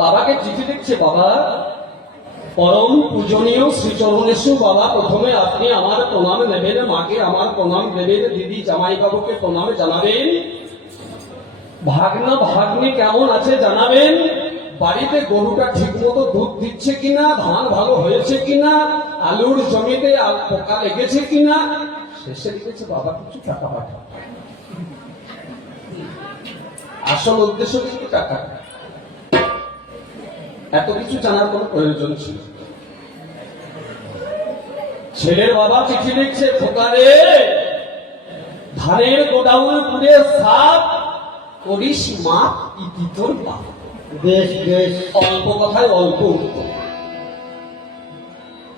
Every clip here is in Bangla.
বাবাকে চিঠি লিখছে, বাবা পরম পূজনীয় শ্রীচরণেশু বাবা, প্রথমে আপনি আমার প্রণাম নেবেন, মাকে আমার প্রণাম দেবেন, দিদি জামাই বাবুকে প্রণাম জানাবেন, ভাগনা ভাগ্নি কেমন আছে জানাবেন, বাড়িতে গরুটা ঠিক মতো দুধ দিচ্ছে কিনা, ধান ভালো হয়েছে কিনা, আলুর জমিতে পোকা লেগেছে কিনা। শেষে লিখেছে, বাবা কিছু টাকা পাঠাও। আসল উদ্দেশ্য কিন্তু টাকা, এত কিছু জানার কোনো প্রয়োজন ছিল। ছেলের বাবা চিঠি লিখছে, খোকারে ধানের গোডাউন পুড়ে সাপ করিস মাপ ইতি তোর বাপ। বেশ বেশ, অল্প কথায় অল্প উত্তর।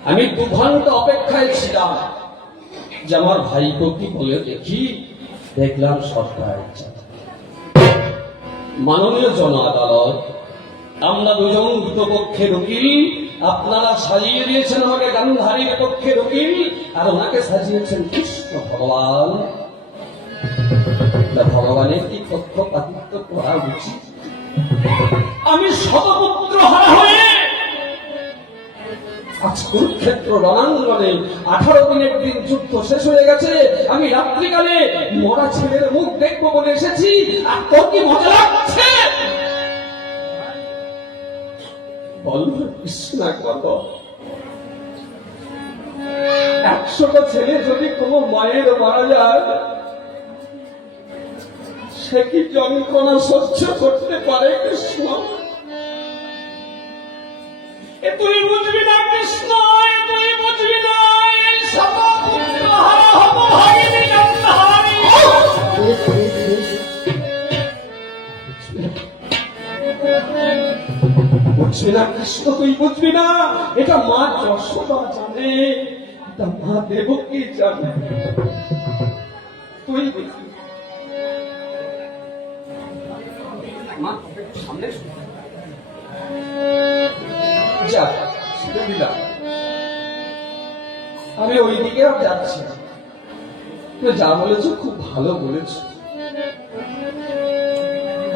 আমি 2 ঘন্টা অপেক্ষায় ছিলাম যে আমার ভাইপো কি বলে দেখি। দেখলাম সরকার মাননীয় জন আদালত, আমরা দুজন দুটো পক্ষের উকিল, আপনারা সাজিয়ে দিয়েছেন আমাকে গান্ধারীর পক্ষের উকিল, আর ওনাকে সাজিয়েছেন কৃষ্ণ ভগবান। ভগবানের কি পক্ষপাতিত্ব করা উচিত? আমি শতপুত্র হারা হয়ে আজ কুরুক্ষেত্র রণাঙ্গনে 18 দিনের দিন যুদ্ধ শেষ হয়ে গেছে, আমি রাত্রিকালে মরা ছেলের মুখ দেখবো বলে এসেছি, আর তোর কি মজা লাগছে? কৃষ্ণ কত 100টা ছেলে যদি কোনো মায়ের মারা যায়, সে কি যন্ত্রণা সহ্য করতে পারে? কৃষ্ণ তুই বুঝবি না, কৃষ্ণ তুই বুঝবি না, এই শতপুত্র হারা হব ভাগিনী গান্ধারী। বুঝবি না কৃষ্ণ, তুই বুঝবি না, এটা মা যশোদা জানে, এটা মা দেবকী জানে, তুই বুঝবি। মা সামনে যা ছেড়ে দিলাম, আমি ওই দিকে আর যাচ্ছি না। তুমি যা বলেছো খুব ভালো বলেছো।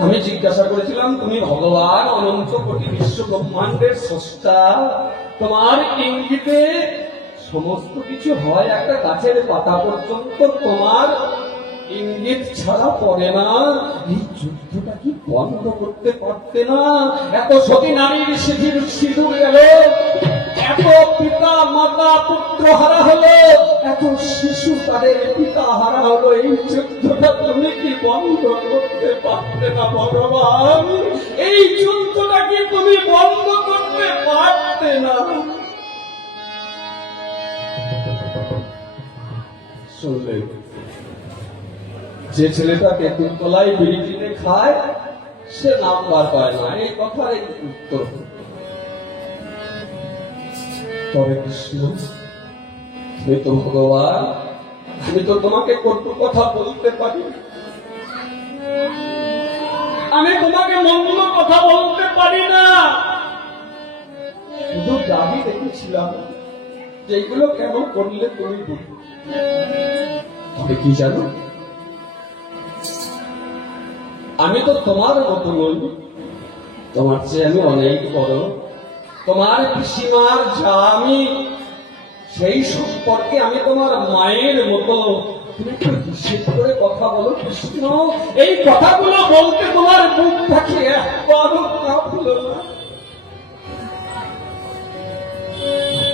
আমি জিজ্ঞাসা করেছিলাম, তুমি ভগবান, অনন্ত কোটি বিশ্ব ব্রহ্মাণ্ডের স্রষ্টা, তোমার ইঙ্গিতে সমস্ত কিছু হয়, একটা গাছের পাতা পর্যন্ত তোমার ইঙ্গিত ছাড়া পড়ে না। এই যুদ্ধটা কি বন্ধ করতে পারতে না? এত সতী নারীর সিঁদুর গেল, এত পিতা মাতা পুত্র হারা হলো, এত শিশু তাদের পিতা হারা হলো, এই যুদ্ধটা তুমি কি বন্ধ করতে পারতে না ভগবান? এই যুদ্ধটা কি তুমি বন্ধ করতে পারতে না? শুনলে, যে ছেলেটা তেঁতুল তলায় বিড়ি কিনে খায়, সে নাম্বার পায় না, এই কথার উত্তর। তবে কৃষ্ণ তুমি তো ভগবান, আমি তো তোমাকে কটু কথা বলতে পারি, আমি তোমাকে মন্দ কথা বলতে পারি না। শুধু দাবি দেখেছিলাম যেগুলো কেন করলে তুমি বুঝবে। তবে কি জানো, আমি তো তোমার মতো নই, তোমার চেয়ে আমি অনেক বড়। তোমার পিসিমার যা আমি, সেই সম্পর্কে আমি তোমার মায়ের মতো। তুমি একটু হিসেব করে কথা বলো কৃষ্ণ, এই কথাগুলো বলতে তোমার মুখ থাকে একবারও কাঁপলো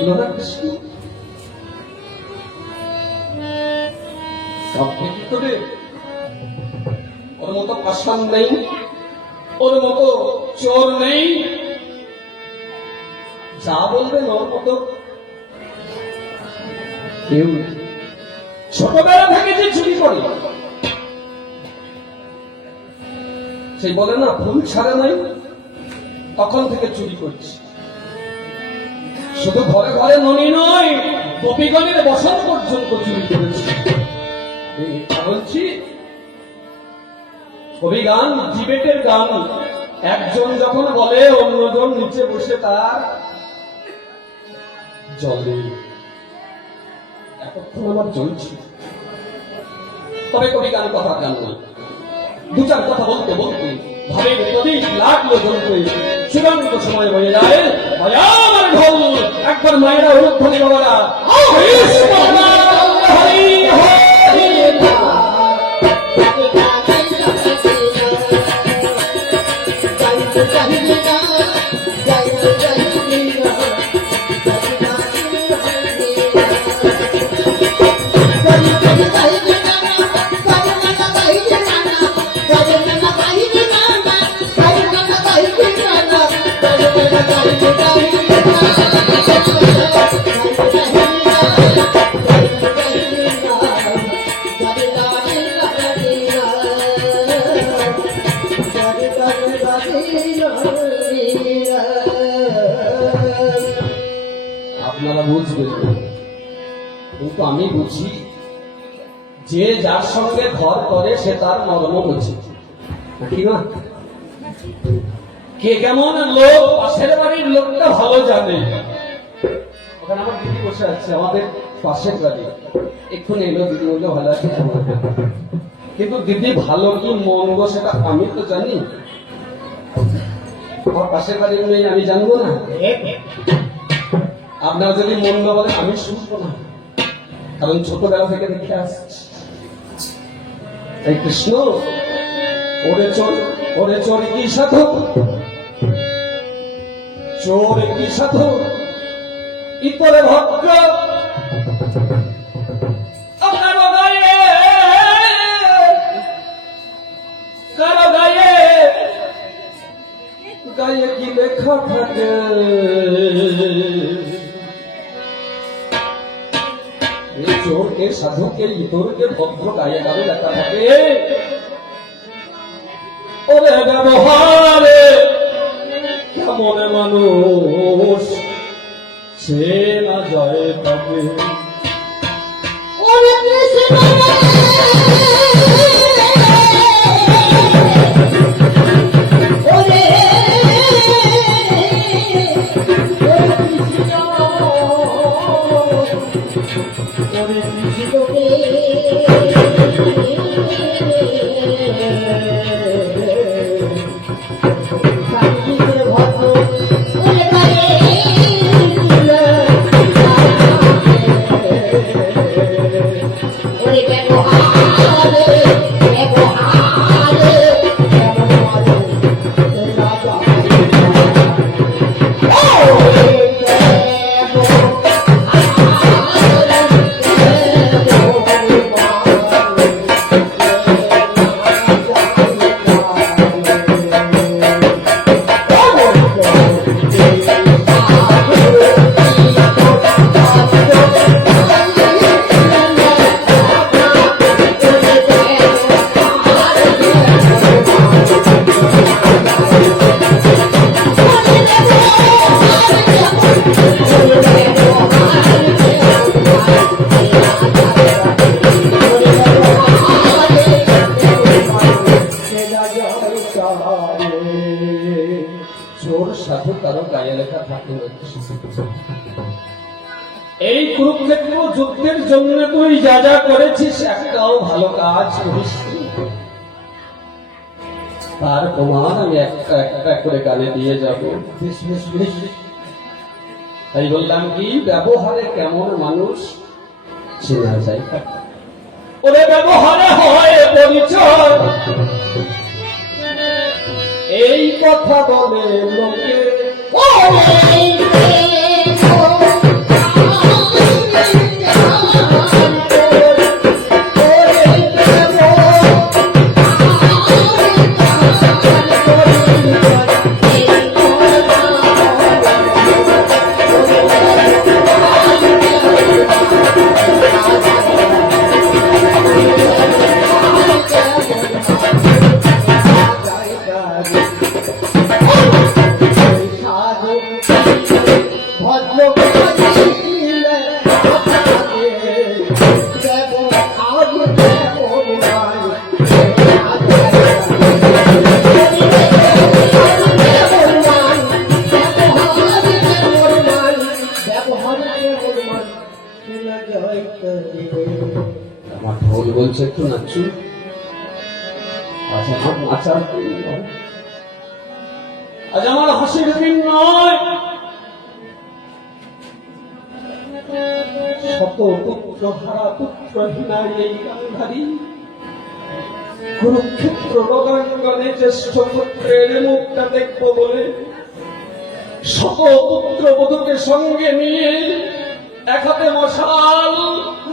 না কৃষ্ণ? কাঁপবে কি করে? ওর মতো পাষাণ নেই, ওর মতো চোর নেই, যা বলবেন ওর মতো কেউ। ছোটবেলা থেকে যে চুরি করে, সেই বলে না ভুল ছাড়ে নাই, তখন থেকে চুরি করছে। শুধু ঘরে ঘরে ননি নয়, গোপীগণের বসন পর্যন্ত চুরি করেছে। বলছি কবি গান, ডিবেটের গান, একজন যখন বলে অন্যজন নিচে বসে তার জলে, এতক্ষণ আমার চলছে। তবে কবি গান কথা গান নয়, দু চার কথা বলতে বলতে ভাবের প্রদীপ লাগলো জ্বলতে চূড়ান্ত সময় বয়ে যায় আমার ঢোল একবার মায়েরা উলুধ্বনি বাবারা আপনারা বুঝবেন কিন্তু আমি বুঝি যে যার সঙ্গে ঘর করে সে তার মর্ম বুঝি নাকি না কে কেমন লোক পাশের বাড়ির লোকটা ভালো জানে ওখানে আমার দিদি বসে আছে আমাদের পাশের বাড়ি এক্ষুনি এলো দিদি বললে ভালো আছে কিন্তু দিদি ভালো কি মন্দ সেটা আমি তো জানি আমার পাশের বাড়ির নেই আমি জানবো না আপনারা যদি মন্দ বলেন আমি শুনবো না কারণ ছোটবেলা থেকে দেখে আসছি এই কৃষ্ণ ওরে চোর কি সাধু চোর কি সাধু ইতরে ভদ্র কারো গায়ে কি লেখা থাকে চোরকে সাধুকে ইতরকে ভদ্র গায়ে কারো লেখা থাকে ওরে ব্যবহারে কেমন মানুষ সে না যায় তবে চোর সাধু কারো গায়ে লেখা থাকে এই কুরুক্ষেত্র যুদ্ধের জন্য তুই যা যা করেছিস একটাও ভালো কাজ করিস তার প্রমাণ আমি একটা একটা করে গানে দিয়ে যাব তাই বললাম কি ব্যবহারে কেমন মানুষ চেনা যায় ওরে ব্যবহারে হয় পরিচয় এই কথা বলে লোকে আমার ঢোল বলছে একটু নাচু আচ্ছা বাঁচার দিন নয়, আজ আমার হাসির দিন নয়। শত পুত্র হারা পুত্রহীনা এই গান্ধারী কুরুক্ষেত্র রণাঙ্গনে জ্যেষ্ঠ পুত্রের মুখটা দেখবো বলে শত পুত্র বধূকে সঙ্গে নিয়ে এক হাতে মশাল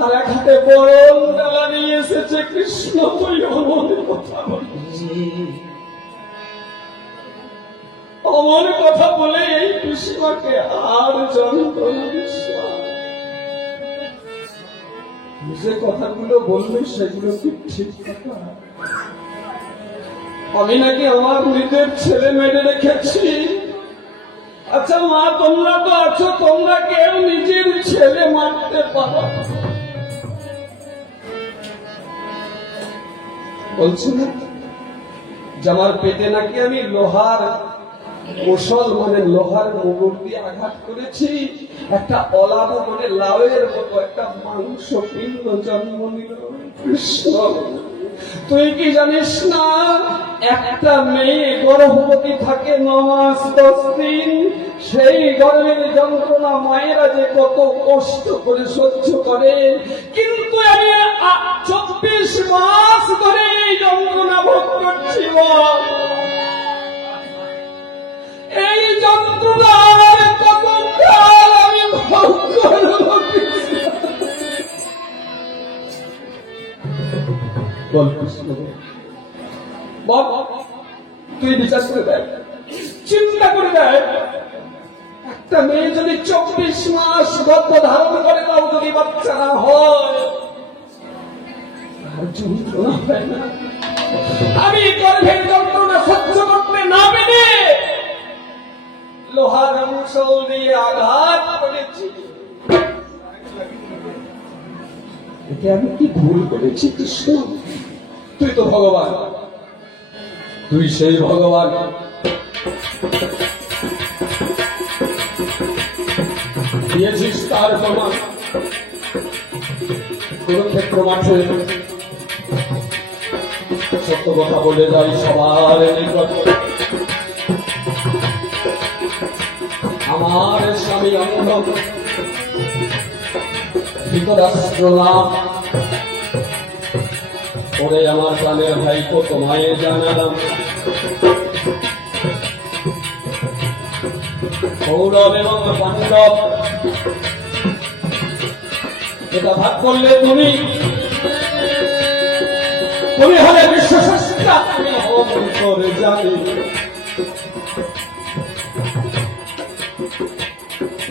আর এক হাতে বরণ ডালা নিয়ে এসেছে কৃষ্ণ। তুই অমন কথা বলিস, অমন কথা বলে এই কৃষ্ণকে আর যন্ত্রণা দিস না। যে কথাগুলো বলবি সেগুলো কি ঠিক কথা? আমি নাকি আমার নিজের ছেলে মেয়ে রেখেছি? আচ্ছা মা, তোমরা তো আছো, তোমরা কেউ নিজের ছেলে মারতে পারো? বলছি না যে আমার পেটে নাকি আমি লোহার কোশল মানে লোহার মোগর দিয়ে আঘাত করেছি, একটা অলাভ মানে লাউয়ের মতো একটা মাংস পিণ্ড জন্ম নিল। কৃষ্ণ, তুই কি জানিস না একটা মেয়ে গর্ভবতী থাকে 9 মাস 10 দিন, সেই গর্ভের যন্ত্রণা মায়েরা যে কত কষ্ট করে সহ্য করে, কিন্তু আমি 24 মাস ধরে এই যন্ত্রণা ভোগ করছি। এই যন্ত্রণার কত কাল আমি ভোগ করব? বল কৃষ্ণ, বল, তুই বিচার করে দেখ, চিন্তা করে দেখ। একটা মেয়ে যদি 24 মাস গর্ভ ধারণ করে, তাও যদি বাচ্চা না হয়, আর যন্ত্রণা হয় না? আমি গর্ভের যন্ত্রণা সহ্য করতে না পেরে লোহার মুসল দিয়ে আঘাত করেছি। এতে আমি কি ভুল করেছি কৃষ্ণ? তুই তো ভগবান, তুই সেই ভগবান। দিয়েছিস তার প্রমাণ কুরুক্ষেত্র মাঠে। সত্য কথা বলে যাই সবার নিকট, আমার স্বামী অন্ধ ধৃতরাষ্ট্র নাম করে আমার প্রাণের ভাইকে তোমায় জানালাম। কৌরব এবং পাণ্ডব এটা ভাগ করলে তুমি হলে বিশ্বস্রষ্টা, তুমি অন্তরে জানি।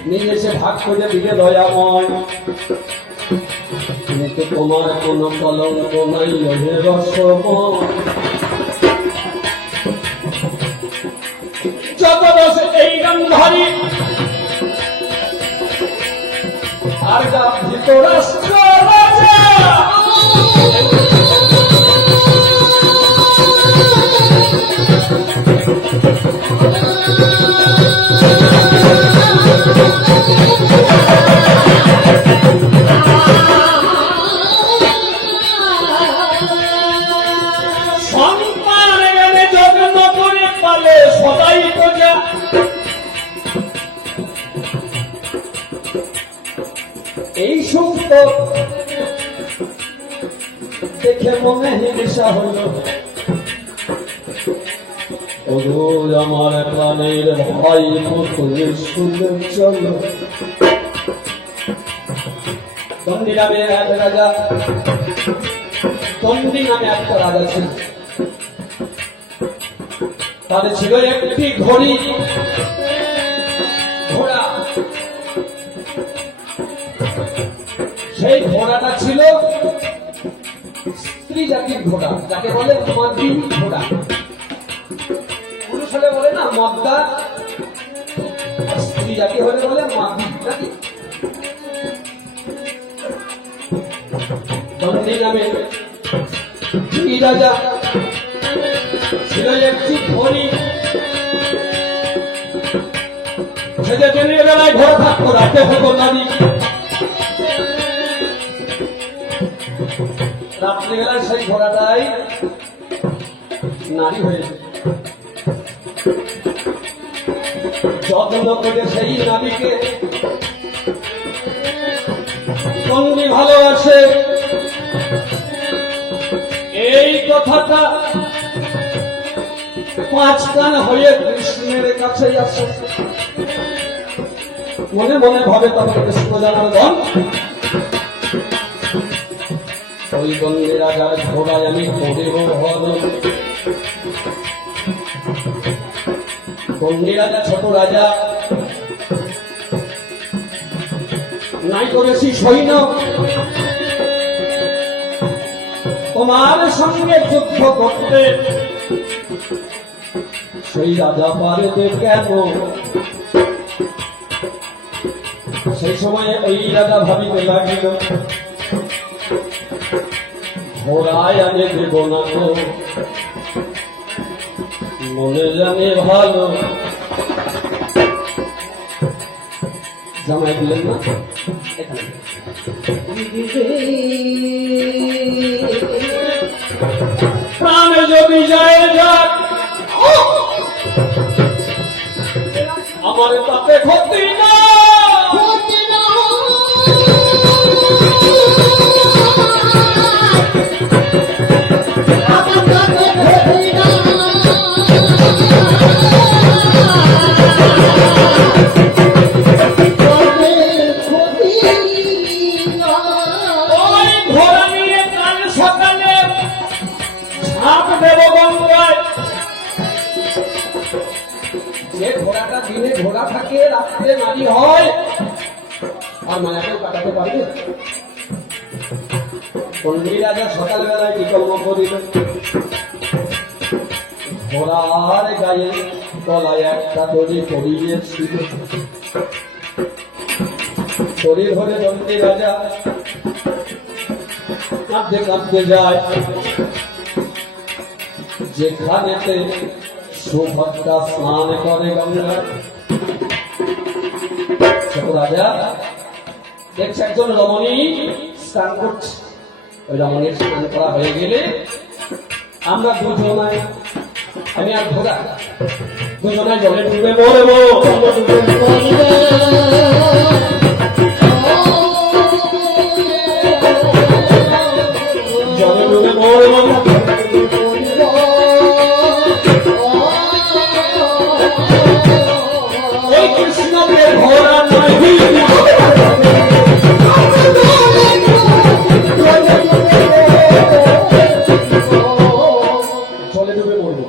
নিজে সে ভাগ করে দিলে দয়াময়, কিন্তু তোমার কোন কলঙ্ক নাই হে রসময়। যত দোষ এই গান্ধারী আর যা ধৃতরাষ্ট্র রাজা, এই সমস্ত দেখে মনে হিংসা হল। আমার প্রাণের ভাই শুনে চলো। তন্ডী নামে এক রাজা, তন্ডী নামে একটা রাজা ছিল। তাদের ছিল একটি ঘোড়ি ঘোড়া। সেই ঘোড়াটা ছিল স্ত্রী জাতির ঘোড়া, যাকে বলে মাদি ঘোড়া। পুরুষ হলে বলে না মদ্দা, স্ত্রী জাতি হলে বলে মাদি জাতি। তন্ডী নামে দুই রাজা ছিল একটি ঘড়ি। সেটা দিনের বেলায় ঘোড়া থাকতো, রাতে হতো নদী। রাত্রিবেলায় সেই ঘোড়াটাই নারী হয়েছে। যত্ন করে সেই নারীকে সঙ্গী ভালোবাসে, এই কথাটা পাঁচ কান হয়ে কৃষ্ণের কাছে আসে। মনে মনে ভাবে তখন কৃষ্ণ জানার্দন, ওই বন্দী রাজার ঘোড়ায় আমি পড়িব হল। বন্দী রাজা ছোট রাজা, নাই করেছি সৈন্য, তোমার সঙ্গে যুদ্ধ করতে সেই রাজা পারবে কেন? সেই সময়ে ওই রাজা ভাবিতে লাগিল, ঘোড়ায় আমি দেব না তো, মনে জানে ভালো। জামাই দিলেন না, প্রাণে যদি যায় যাক, আমার তাতে ক্ষতি না। যে ঘোড়াটা দিনে ঘোড়া থাকে, রাত্রে নারী হয়, আর মায়াকেও কাটাতে পারবে? বন্দী রাজা সকালবেলায় বিকল্প করিল, ঘোড়ার গায়ে গলায় একটা দড়ি পড়িয়েছিল। শরীর হলে বন্দী রাজা কাঁদতে কাঁদতে যায় যেখানেতে সুভদ্রা স্নান করে গঙ্গা। ছোট রাজা দেখছে একজন রমণী স্নান করছে। ওই রমণীর স্নান করা হয়ে গেলে আমরা দুজনায়, আমি আর ঘোড়া দুজনায় জলে ডুবে মরবো। জলে ডুবে মরবো। এই কৃষ্ণকে ঘোড়া নয়, জলে ডুবে মরবো।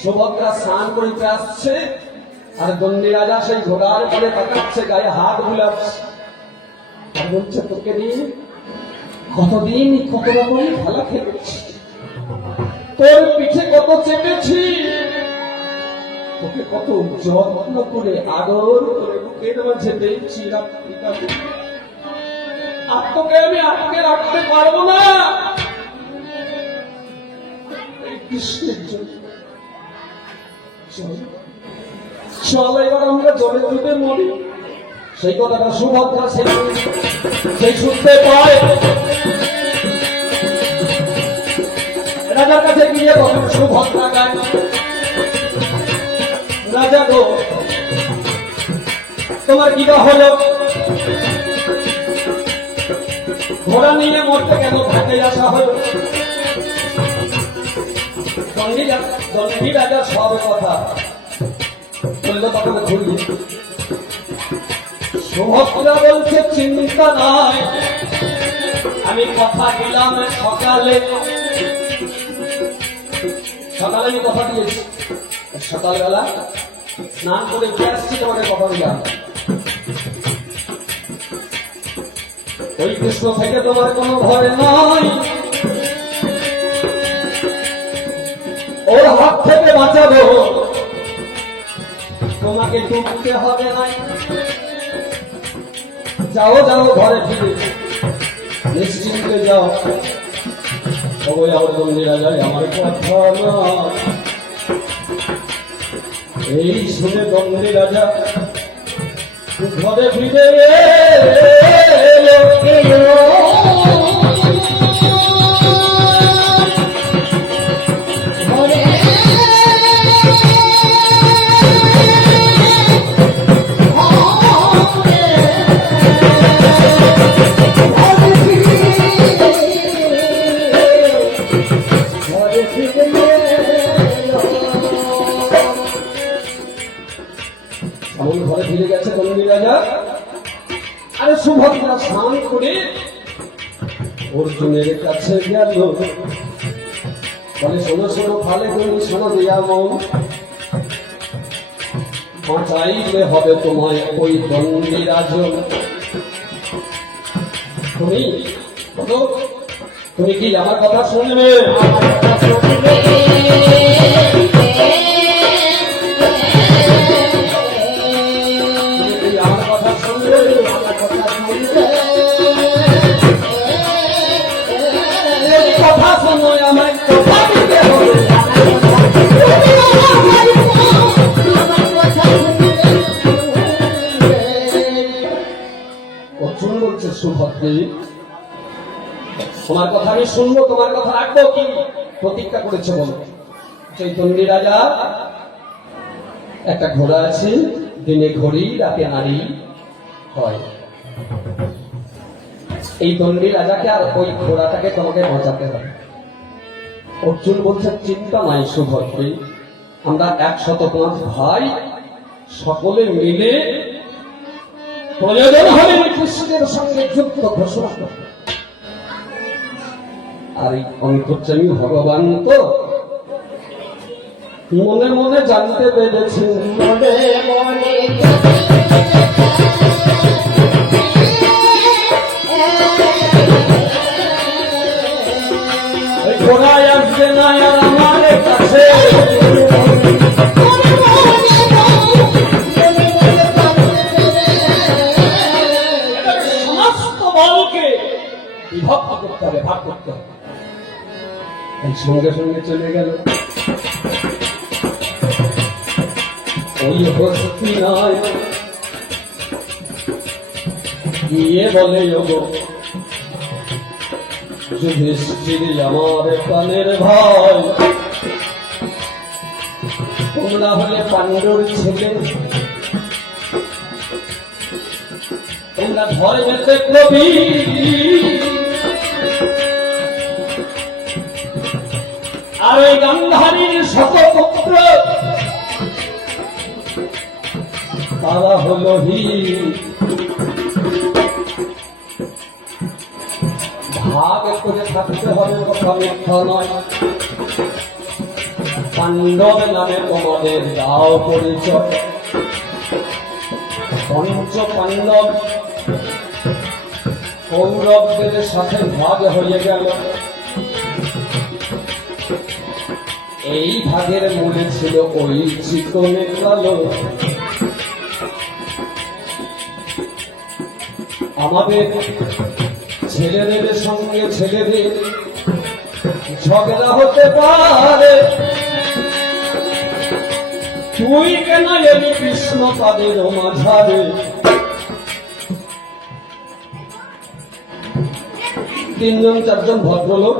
সুভদ্রা স্নান করিতে আসছে, আর বন্দী রাজা সেই ঘোড়ার পরে তাকাচ্ছে, গায়ে হাত বুলাচ্ছে, আর বলছে তোকে নিয়ে কতদিন কত রকম খেলা খেলেছি, তোর পিঠে কত চেপেছি, তোকে কত যত্ন করে আদর করে বুকের মাঝে দেখছি, আর তোকে আমি আটকে রাখতে পারবো না। কৃষ্ণের জন্য চল এবার আমরা জলে ডুবে মরি। সেই কথাটা সুভদ্রা সেই শুনতে পায়। রাজার কাছে গিয়ে তখন সুভদ্রা গায়, রাজা গো তোমার কি হলো, ঘোড়া নিয়ে মরতে কেন ঘাটে আসা হলো? দণ্ডী রাজা সব কথা বলল তখন ঘুরিয়ে। সুভদ্রা বলছে চিন্তা নাই, আমি কথা দিলাম সকালে, সকালে আমি কথা দিয়েছি, সকালবেলা স্নান করে উঠে আসছি, তোমাকে কথা দিলাম ওই কৃষ্ণ থেকে তোমার কোনো ভয় নয়, ওর হাত থেকে বাঁচাবো, তোমাকে ডুবতে হবে না। যাও যাও ঘরে ফিরে নিশ্চিন্তে যাও। ওই আমার বন্দীরা যায় আমার কথা না। এই শুনে বন্দী রাজা ঘরে ফিরে চলে গেছে দণ্ডী রাজা। আরে সুভদ্রা স্নান করে অর্জুনের কাছে গেল, বলে শোনো শোনো ফালে তুমি শোনো দিয়া মন, বাঁচাইলে হবে তোমায় ওই দণ্ডী রাজন। তুমি তুমি কি আমার কথা শুনবে? আমার কথা শুনবে? কথা শোনো, আমার কথা দিতে হবে। অর্জুন বলছে সুভদ্রে, তোমার কথা আমি শুনবো, তোমার কথা রাখবো কি? প্রতিজ্ঞা করেছে বলো। সেই দণ্ডী রাজা একটা ঘোড়া আছে, দিনে ঘড়ি রাতে নারী হয়। এই দণ্ডী রাজাকে আর ওই ঘোড়াটাকে তোমাকে বাঁচাতে হবে। অর্জুন বলছে চিন্তা নাই সুভদ্রে, আমরা 105 ভাই, সকলে মিলে প্রয়োজন হলে কৃষ্ণের সঙ্গে যুদ্ধ ঘোষণা করব। আর এই অন্তর্যামী ভগবান তো মনে মনে জানতে পেরেছে, মনে মনে ঘোড়ায় আসবে না আর আমার কাছে, সমস্ত বলকে বিভক্ত করতে হবে, ভাগ করতে হবে। সঙ্গে সঙ্গে চলে গেল ওই হস্তিনায়, গিয়ে বলে ওগো যুধিষ্ঠির আমার প্রাণের ভাই, তোমরা হলে পাণ্ডুর ছেলে, তোমরা ধর্মেতে প্রবীর, আর ওই গান্ধারীর শতপুত্র তারা হলো ভাগ করে থাকতে হবে, কথা মিথ্যা নয়। পাণ্ডব নামে তোমাদের দাও পরিচয়, পঞ্চ পাণ্ডব কৌরবদের সাথে ভাগ হয়ে গেল। এই ভাগের মূলে ছিল ওই চিকনের আলো। আমাদের ছেলেদের সঙ্গে ছেলেদের ঝগড়া হতে পারে, তুই কেন এলি কৃষ্ণ তাদের মাঝারে। তিনজন চারজন ভদ্রলোক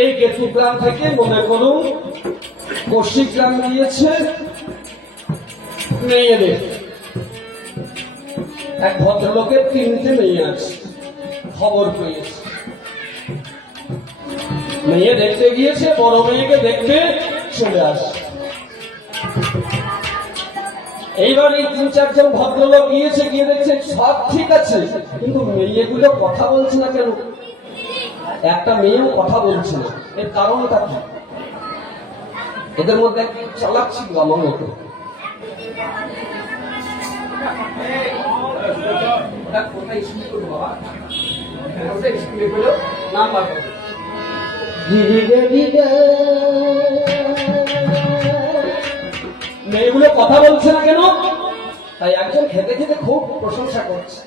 এই কেতু গ্রাম থেকে মনে করুন কৌশিক গ্রাম গিয়েছে মেয়েদের। এক ভদ্রলোকের 3টে মেয়ে আছে, খবর পেয়েছে, মেয়ে দেখতে গিয়েছে, বড় মেয়েকে দেখতে চলে আসে। এইবার এই 3-4 জন ভদ্রলোক গিয়েছে, গিয়ে দেখছে সব ঠিক আছে, কিন্তু মেয়েগুলো কথা বলছে না কেন? একটা মেয়েও কথা বলছে না, এর কারণটা কি? এদের মধ্যে এক চালাক ছিল আমার মতো, মেয়েগুলো কথা বলছে না কেন? তাই একজন খেতে খেতে খুব প্রশংসা করছে,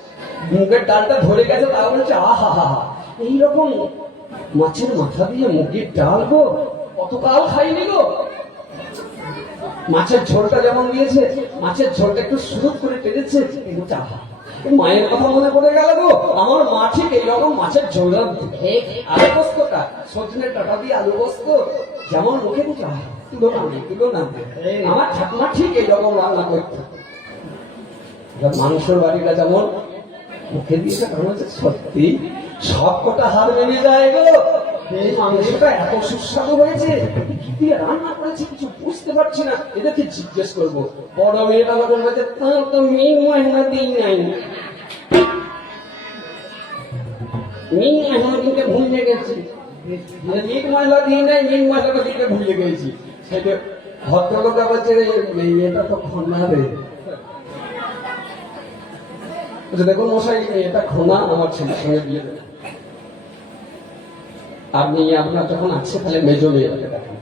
মুগের ডালটা ধরে গেছে, তা বলছে আহা হা হা, এইরকম মাছের মাথা দিয়ে মুগের ডাল গো, কতকাল খাইনি গো। মাছের ঝোলটা যেমন দিয়েছে, মাছের ঝোলটা একটু সুরুপ করে টেনেছে, এগুলো আহা, মায়ের কথা মনে পড়ে গেল গো, আমার মা ঠিক এইরকম মাছের ঝোল আলু পোস্তটা, সজনে ডাঁটা দিয়ে আলু পোস্ত যেমন মুখে দিচ্ছে, তুলো না আমার ঠাকুমা ঠিক এইরকম রান্না করতো। মাংসের বাড়িটা যেমন মুখে দিয়েছে, সত্যি সব কটা হার মেনে যায় গো। এই মাংসটা এত সুস্বাদু হয়েছে, কি দিয়ে রান্না করেছে কিছু বুঝতে পারছি না, এদেরকে জিজ্ঞেস করবো। বড় মেয়েটা যখন বলছে তার তো মিন ময়না দিই নাই, মিন ময়না দিতে ভুলে গেছি, মিন ময়লা দিই নাই, মিন ময়লাটা দিতে ভুলে গেছি। সেটা ভদ্রলোকটা বলছে এটা তো খোনা রে। দেখুন মশাই, এটা খোনা আমার ছেলের সঙ্গে বিয়ে দেবে, আপনি আপনার যখন আছে তাহলে মেজো মেয়েটাকে দেখেন।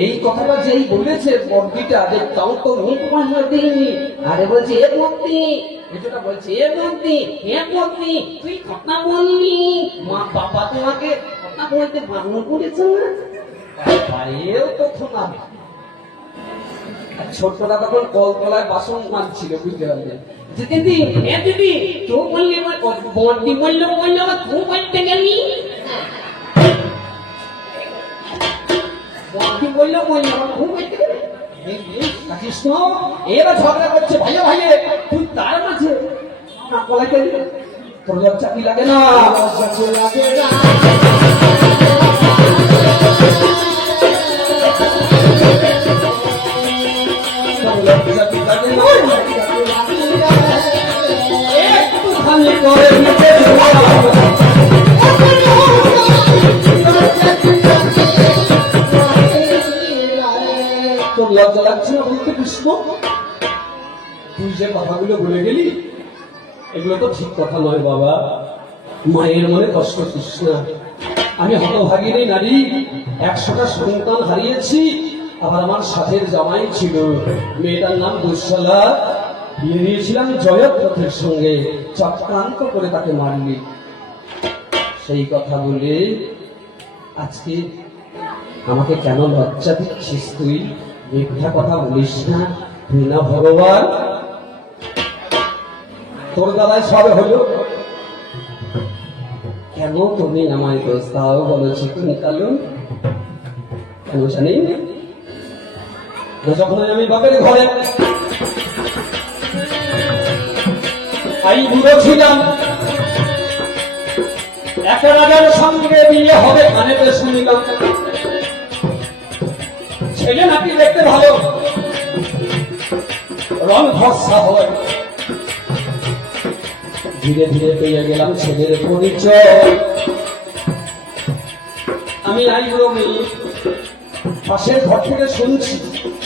এই কথাটা যেই বলেছে বর্দিটা, যে তাও তো মুখ মহিলা দিইনি, আরে বলছে এ বর্দি, মেজোটা বলছে এ বর্দি, এ বর্দি তুই কথা বললি, মা বাবা তোমাকে কথা বলতে বারণ করেছে না? এও তো খোনা। ছোটটা তখন কলতলায় বাসন মানছিল, বুঝতে পারলেন? দিদি এ দিদি তো বললি বর্দি বললো বললো আমার তুই বলতে গেলি, বর্দি বললো বললো আমার তুই বলতে গেলি। কৃষ্ণ এবার ঝগড়া করছে, ভাইয়া ভাইয়ে তুই তার মাঝে না বলা গেলি, তোর লজ্জা কি লাগে না? লজ্জা কি লাগে না? লজ্জা কি লাগে না? একটুখানি করে নিতে তোর লজ্জা লাগছে না বলতে কৃষ্ণ? তুই যে কথাগুলো বলে গেলি এগুলো তো ঠিক কথা নয় বাবা, মায়ের মনে কষ্ট দিস না। আমি হতভাগিনী নারী, 100টা সন্তান হারিয়েছি, আবার আমার সাথের জামাই ছিল, মেয়েটার নাম দুঃশলা, বিয়ে দিয়েছিলাম জয়দ্রথের সঙ্গে, চক্রান্ত করে তাকে মারলি। সেই কথা বলে আজকে আমাকে কেন লজ্জা দিচ্ছিস? তুই মিথ্যা কথা বলিস না, তুই না ভগবান, তোর দ্বারাই সবে হলো। কেন তুমি আমায় দোষ দাও বলেছি? তুমি কালু কেন জানি যখন আমি বাপের ঘরে বুড়ো ছিলাম, একটা রাজার সঙ্গে বিয়ে হবে কানেতে শুনিলাম, ছেলে নাকি দেখতে ভালো, রং ভরসা হয়। ধীরে ধীরে পেয়ে গেলাম ছেলের পরিচয়। আমি বুড়ো মেয়ে, পাশের ঘর থেকে শুনছি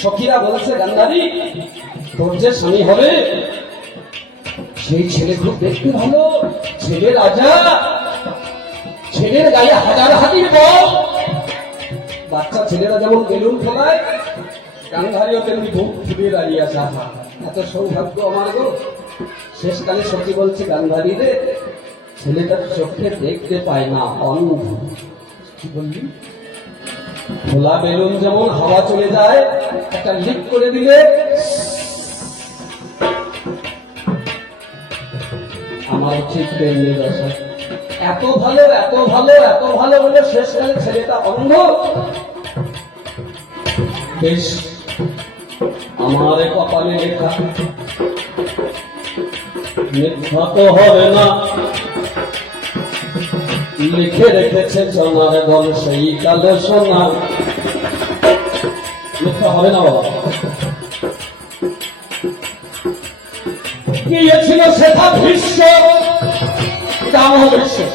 সখীরা বলছে গান্ধারী তোর যে স্বামী হবে সেই ছেলে খুব দেখতে ভালো, ছেলে রাজা, ছেলের গায়ে হাজার হাতির বল। বাচ্চা ছেলেরা যেমন বেলুন ফেলায়, গান্ধারীও তেমনি বুক ফুলিয়ে দাঁড়িয়ে আছে। এত সৌভাগ্য আমার গো। শেষকালে সখী বলছে গান্ধারী রে, ছেলেটা চোখে দেখতে পায় না, অন্ধ। কি বললি? খোলা বেলুন যেমন হাওয়া চলে যায়, একটা লিক করে দিলে আমার ঠিক তেমনি দশা। এত ভালো এত ভালো এত ভালো বলে শেষকালে ছেলেটা অন্ধ। বেশ, আমার কপালে লেখা, মিথ্যা তো হবে না, লিখে রেখেছে সোনার দল সেই কালো সোনা। মিথ্যা হবে না বাবা। গিয়েছিল সেটা ভীষ্ম, ভীষ্ম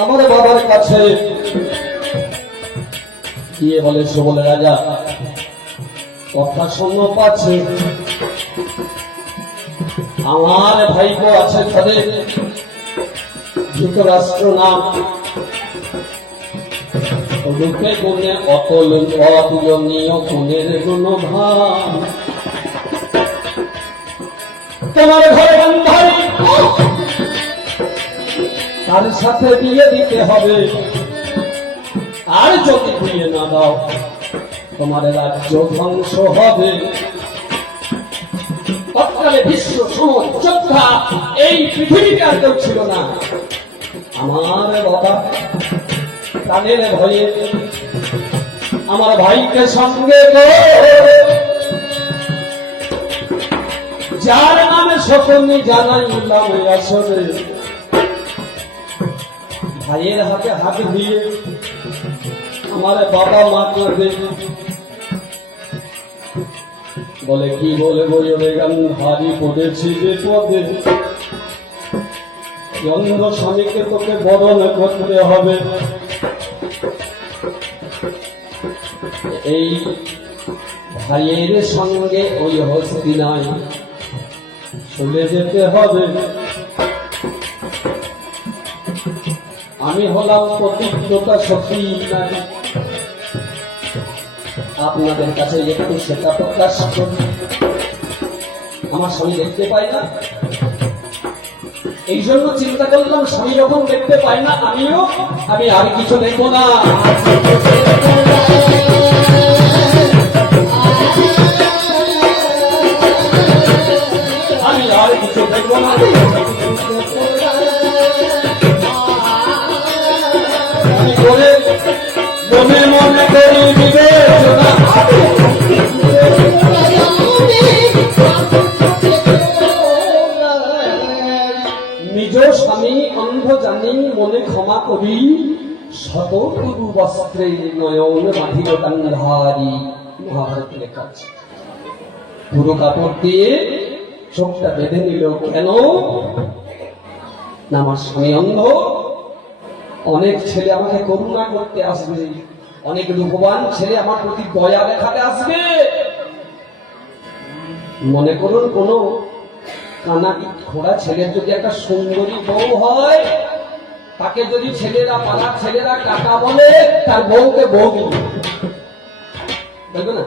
আমার বাবার কাছে গিয়ে বলে, সুবল রাজা কথা শোনো পাচ্ছে, আমার ভাইপো আছে তাদের ধৃতরাষ্ট্র নাম, রূপে গুণে অতুলনীয় গুণের গুণভান, তোমার ঘরে গান্ধারী তার সাথে বিয়ে দিতে হবে, আর যদি বিয়ে না দাও তোমার রাজ্য ধ্বংস হবে। তৎকালে বিশ্ব সময় যোদ্ধা এই পৃথিবীতে আর কেউ ছিল না। আমার বাবা প্রাণের ভয়ে আমার ভাইকে সঙ্গে যার নামে সকলে জানাইলাম আসরে, ভাইয়ের হাতে হাত দিয়ে আমার বাবা মা করবে বলে কি বলে বলে গান হারি পড়েছি যে পদে অন্ধ স্বামীকে তোকে বরণ করতে হবে। এই ভাইয়ের সঙ্গে ওই হস্তিনায় চলে যেতে হবে। আমি হলাম প্রতিজ্ঞতা সত্যি নাই, আপনাদের কাছে একটু সেটা প্রকাশ করি। আমার স্বামী দেখতে পায় না, এই জন্য চিন্তা করলাম স্বামী যখন দেখতে পায় না আমি আর কিছু দেখবো না। আমি আর কিছু দেখবো না। আমি করে মনে মনে করি বিবেচনা, নিজ স্বামী অন্ধ জানি মনে ক্ষমা করি, শত গুরু বস্ত্রে নয়ন বাঁধিল টাঙ্গারি। মহাভারত লেখা আছে। পুরো কাপড় দিয়ে চোখটা বেঁধে নিল কেন না আমার স্বামী অন্ধ। অনেক ছেলে আমাকে করুণা করতে আসবে, অনেক রূপবান ছেলে আমার প্রতি দয়া দেখাতে আসবে। মনে করুন কোন কানাকি খোড়া ছেলের যদি একটা সুন্দরী বউ হয়, তাকে যদি ছেলেরা পাড়ার ছেলেরা কাকা বলে, তার বউকে বউ বলবে না।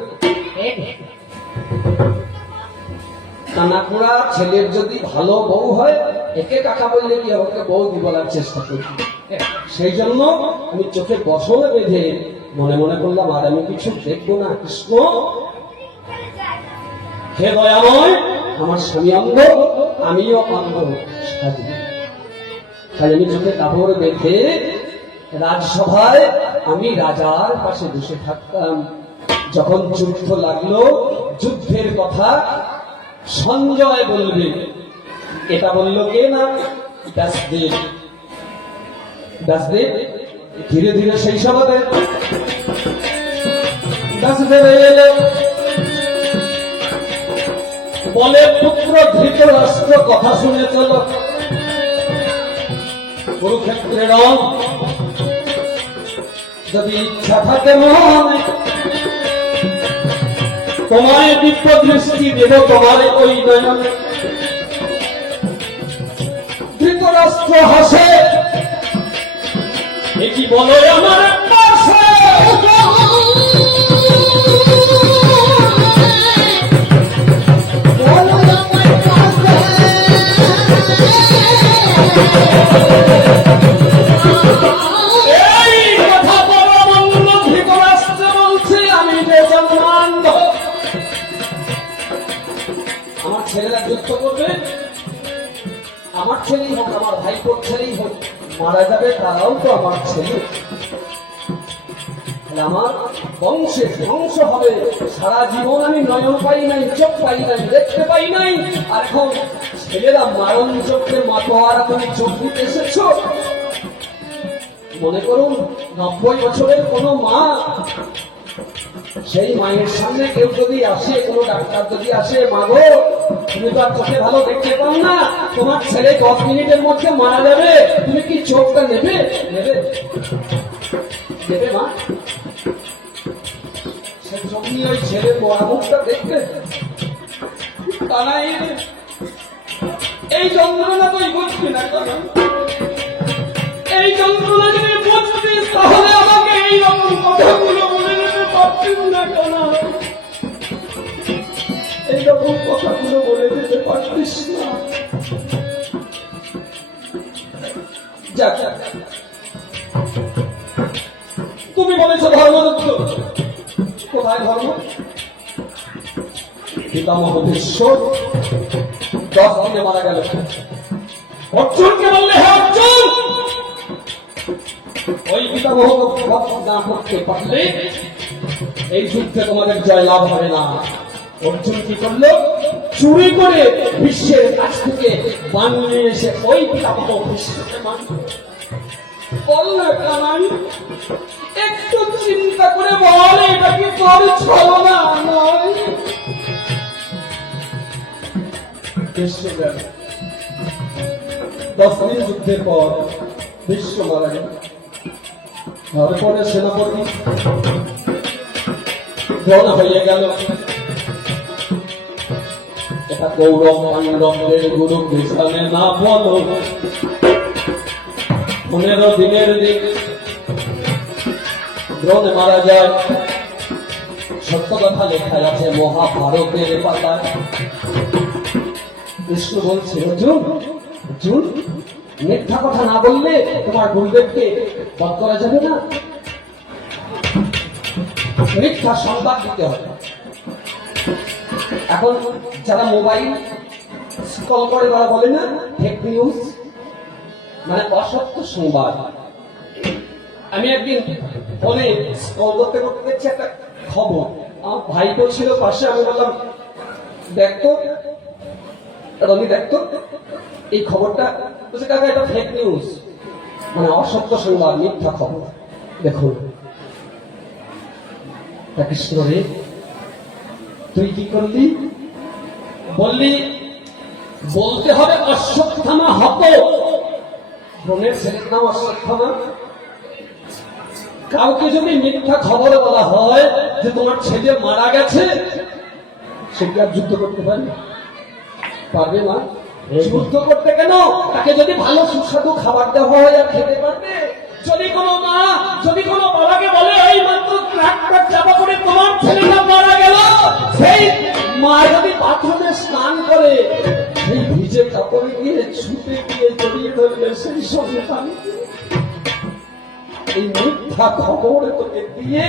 কানাকুড়া ছেলের যদি ভালো বউ হয়, একে কাকা বললে কি আমাকে বৌদি বলার চেষ্টা করছি। সেই জন্য আমি চোখে বসনে বেঁধে মনে মনে করলাম আর আমি কিছু দেখবো না। কৃষ্ণ হে দয়াময়, আমার স্বামী অন্ধ, আমিও অন্ধ, সাজি। তাই আমি চোখে কাপড় বেঁধে রাজসভায় আমি রাজার পাশে বসে থাকতাম। যখন যুদ্ধ লাগলো, যুদ্ধের কথা সঞ্জয় বলবে, এটা বলল কে না ব্যাসদেব। ব্যাসদেব ধীরে ধীরে সেই সভাবে ব্যাসদেব এলো, বলে পুত্র ধৃতরাষ্ট্র কথা শুনে চলো কুরুক্ষেত্রে রং। যদি ইচ্ছা থাকে মনে তোমায় দিব্য দৃষ্টি দেব তোমার ওই নয়নে। ধৃতরাষ্ট্র হাসে, এটি বলো আমার পাশে। এই কথা বড় মঙ্গল ধৃতরাষ্ট্র বলছে, আমি যে সম্মান আমার ছেলেরা যুদ্ধ করবে, আমার ছেলেই হোক আমার ভাইপোর ছেলেই হোক, মারা যাবে তারাও তো আমার ছেলে। আমার বংশে ধ্বংস হবে। সারা জীবন আমি নয়ন পাই নাই, চোখ পাই নাই, দেখতে পাই নাই, আর এখন ছেলেরা মারণ চোখে মাতোয়ারা তুমি চোখ দিতে এসেছ। মনে করুন 90 বছরের কোন মা, সেই মায়ের সামনে কেউ যদি আসে, কোন ডাক্তার যদি আসে, মা গো তুমি তো আর চোখে ভালো দেখতে পাও না, তোমার ছেলে 10 মিনিটের মধ্যে মারা যাবে, তুমি কি চোখটা নেবে? নেবে নেবে মা? সে চোখ নিয়ে ওই ছেলের মরা মুখটা দেখবে তা নাই। এই যন্ত্রণা তুই বুঝবি না কেন? এই যন্ত্রণা যদি বুঝতিস তাহলে আমাকে এই রকম কথাগুলো বলে যেতে পারতিস না কেন? এইরকম কথাগুলো বলে যেতে পারতিস না। যাক, তুমি বলেছো ধর্মযুদ্ধ, কোথায় ধর্ম? পিতামহ ভীষ্ম 10 দিনে মারা গেল। অর্জুনকে বললে, হে অর্জুন, ওই পিতামহ না করতে পারলে এই যুদ্ধে তোমাদের জয় লাভ হবে না। অর্জুন কি করলো? চুরি করে বিশ্বের কাছ থেকে বান নিয়ে এসে ওই পিতামহ ভীষ্মকে মারল। বল না কানাই, একটু চিন্তা করে বল, এটা কি তোর ছলনা নয়? বিশ্ব গেল। 10 দিন যুদ্ধের পর বিশ্ব মারা গেল। তারপরে সেনাপতি রওনা হয়ে গেল। এটা কৌরব পাণ্ডবদের গুরু কৃষ্ণে না বলো। 15 দিনের দিন দ্রোণ মারা যায়। সত্য কথা লেখা আছে মহাভারতের পাতায়। কৃষ্ণ বলছে, অর্জুন অর্জুন, মিথ্যা কথা না বললে তোমার গুরুদেবকে বধ করা যাবে না। মিথ্যা সংবাদ দিতে হবে। এখন যারা মোবাইল স্ক্রল করে তারা বলে না ফেক নিউজ, মানে অসত্য সংবাদ। আমি একদিন ফোনে স্ক্রল করতে করতে দেখছি একটা খবর, আমার ভাইপো ছিল পাশে, আমি বললাম দেখতো রনি, দেখতো এই খবরটা। বলছে কাকা এটা ফেক নিউজ, মানে অসত্য সংবাদ, মিথ্যা খবর। দেখুন কৃষ্ণ রে, তুই কি করলি? বললি বলতে হবে অশ্বত্থামা হত। দ্রোণের ছেলের নাম অশ্বত্থামা। কাউকে যদি মিথ্যা খবর বলা হয় যে তোমার ছেলে মারা গেছে, সে কি আর যুদ্ধ করতে পারবে? পারবে না। যুদ্ধ করতে কেন, তাকে যদি ভালো সুস্বাদু খাবার দেওয়া হয় আর খেতে পারবে। যদি কোনো মা, যদি কোনো বাবাকে বলে এই মাত্র ট্রাক্টর চাপা করে তোমার ছেলেটা মারা গেল, সেই মা যদি বাথরুমে স্নান করে সেই ভিজে কাপড়ে গিয়ে ছুটে গিয়ে জড়িয়ে ধরবে সেই সন্তান, এই মিথ্যা খবর তোকে দিয়ে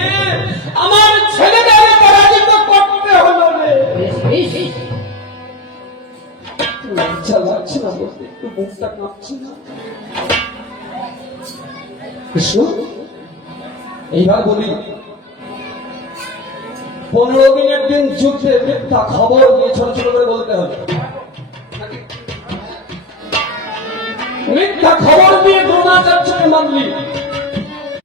আমার ছেলেটাকে পরাজিত করতে হলো রে। লজ্জা লাগছে না বলতে, একটু মুখটা কাঁপছে না? কৃষ্ণ এইবার বলি, 15 দিনের দিন যুদ্ধে মিথ্যা খবর দিয়ে ছোট ছোট করে বলতে হবে। মিথ্যা খবর দিয়ে দ্রোণাচার্যকে মানলি,